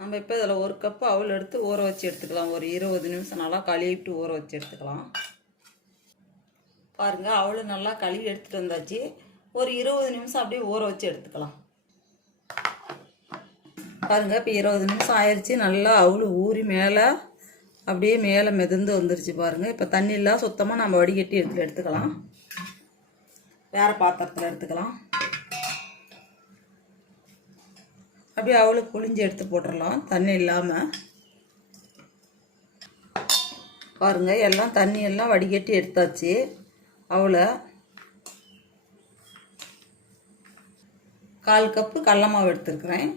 நம்ம இப்போ இதில் ஒரு கப்பு அவல் எடுத்து ஊற வச்சு எடுத்துக்கலாம். ஒரு 20 நிமிஷம் நல்லா கழுவிட்டு ஊற வச்சு எடுத்துக்கலாம். பாருங்கள், அவள் நல்லா கழுவி எடுத்துகிட்டு வந்தாச்சு. ஒரு 20 நிமிஷம் அப்படியே ஊற வச்சு எடுத்துக்கலாம். பாருங்கள், இப்போ 20 நிமிஷம் ஆயிடுச்சு. நல்லா அவள் ஊறி மேலே அப்படியே மேலே மிதந்து வந்துருச்சு. பாருங்கள், இப்போ தண்ணியெல்லாம் சுத்தமாக நம்ம வடிகட்டி எடுத்துக்கலாம். வேறு பாத்திரத்தில் எடுத்துக்கலாம். அப்படியே அவளுக்கு புளிஞ்சு எடுத்து போட்டுடலாம், தண்ணி இல்லாமல். பாருங்கள், எல்லாம் தண்ணியெல்லாம் வடிகட்டி எடுத்தாச்சு. அவளை 1/4 கப்பு கடல மாவு எடுத்துருக்குறேன்.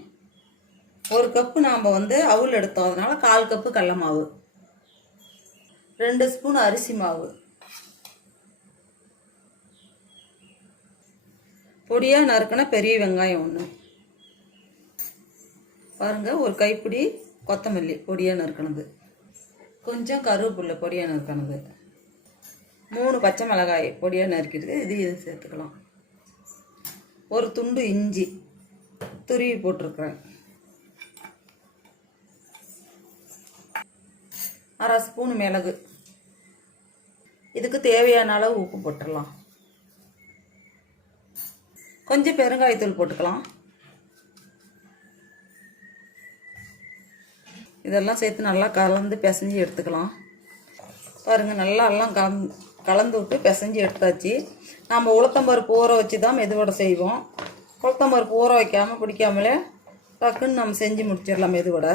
1 கப்பு நாம் அவல் எடுத்தோம், அதனால 1/4 கப்பு கடல மாவு, 2 ஸ்பூன் அரிசி மாவு, பொடியாக நறுக்கின பெரிய வெங்காயம் 1. பாருங்கள், ஒரு கைப்பிடி கொத்தமல்லி பொடியாக நறுக்கினது, கொஞ்சம் கருவேப்பிலை பொடியாக நறுக்கினது, 3 பச்சை மிளகாய் பொடியாக நறுக்கிட்டு இது சேர்த்துக்கலாம். ஒரு துண்டு இஞ்சி துருவி போட்டிருக்கிறேன். 1/2 ஸ்பூன் மிளகு. இதுக்கு தேவையான அளவு உப்பு போட்டுடலாம். கொஞ்சம் பெருங்காயத்தூள் போட்டுக்கலாம். இதெல்லாம் சேர்த்து நல்லா கலந்து பிசைஞ்சு எடுத்துக்கலாம். பாருங்கள், நல்லா எல்லாம் கலந்து விட்டு பிசைஞ்சு எடுத்தாச்சு. நம்ம உளுத்தம்பருப்பு ஊற வச்சு தான் மெதுவடை செய்வோம். உளுத்தம்பருப்பு ஊற வைக்காமல் பிடிக்காமலே டக்குன்னு நம்ம செஞ்சு முடிச்சிடலாம் மெதுவடை.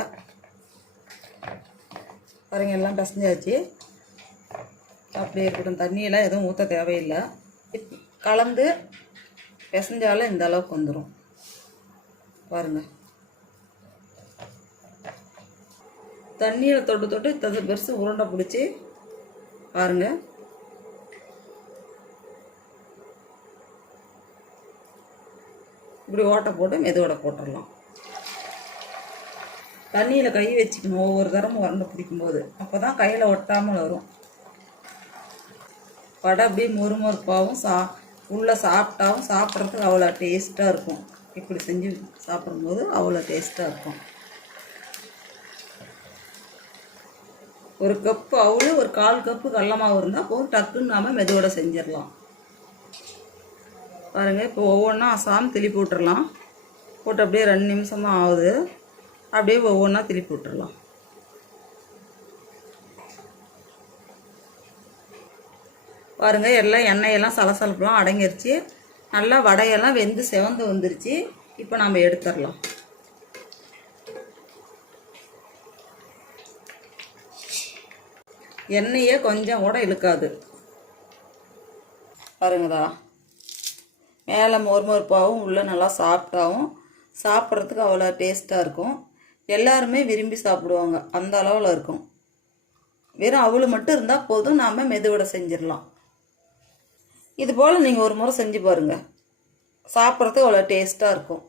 பாருங்கள், எல்லாம் பிசைஞ்சாச்சு. அப்படியே இருக்கட்டும், தண்ணியெல்லாம் எதுவும் ஊற்ற தேவையில்லை. கலந்து பிசைஞ்சாலும் இந்த அளவுக்கு வந்துடும். பாருங்கள், தண்ணியில் தொட்டு தொட்டு பெருசு உருண்டை பிடிச்சி பாருங்கள். இப்படி ஓட்டை போட்டு மெதுவடை போட்டுடலாம். தண்ணியில் கை வச்சுக்கணும் ஒவ்வொரு தரமும் உருண்டை பிடிக்கும்போது, அப்போ தான் கையில் ஒட்டாமல் வரும். வடை அப்படியே மொறுமொறுப்பாகவும் உள்ளே சாப்பிட்டாவும் சாப்பிட்றதுக்கு அவ்வளோ டேஸ்ட்டாக இருக்கும். இப்படி செஞ்சு சாப்பிடும்போது அவ்வளோ டேஸ்ட்டாக இருக்கும். 1 கப்பு அவள், ஒரு 1/4 கப்பு கடல மாவு இருந்தால் போதும், டக்குன்னு நாம் மெதுவடை செஞ்சிடலாம். பாருங்கள், இப்போ ஒவ்வொன்றா அசாம் திருப்பி விட்டுறலாம். போட்டு அப்படியே 2 நிமிஷம் தான் ஆகுது. அப்படியே ஒவ்வொன்றா திருப்பி விட்டுறலாம். பாருங்கள், எல்லாம் எண்ணெயெல்லாம் சலசலப்பெல்லாம் அடங்கிருச்சு. நல்லா வடையெல்லாம் வெந்து செவந்து வந்துருச்சு. இப்போ நம்ம எடுத்துடலாம். எண்ணெயே கொஞ்சம் கூட இழுக்காது. பாருங்கதா, மேலே மொறுமொறுப்பாகவும் உள்ளே நல்லா சாப்பிட்டாவும் சாப்பிட்றதுக்கு அவ்வளோ டேஸ்ட்டாக இருக்கும். எல்லாருமே விரும்பி சாப்பிடுவாங்க, அந்த அளவில் இருக்கும். வெறும் அவள் மட்டும் இருந்தால் போதும், நாம் மெதுவடை செஞ்சிடலாம். இது போல் நீங்கள் ஒரு முறை செஞ்சு பாருங்கள், சாப்பிட்றதுக்கு அவ்வளோ டேஸ்ட்டாக இருக்கும்.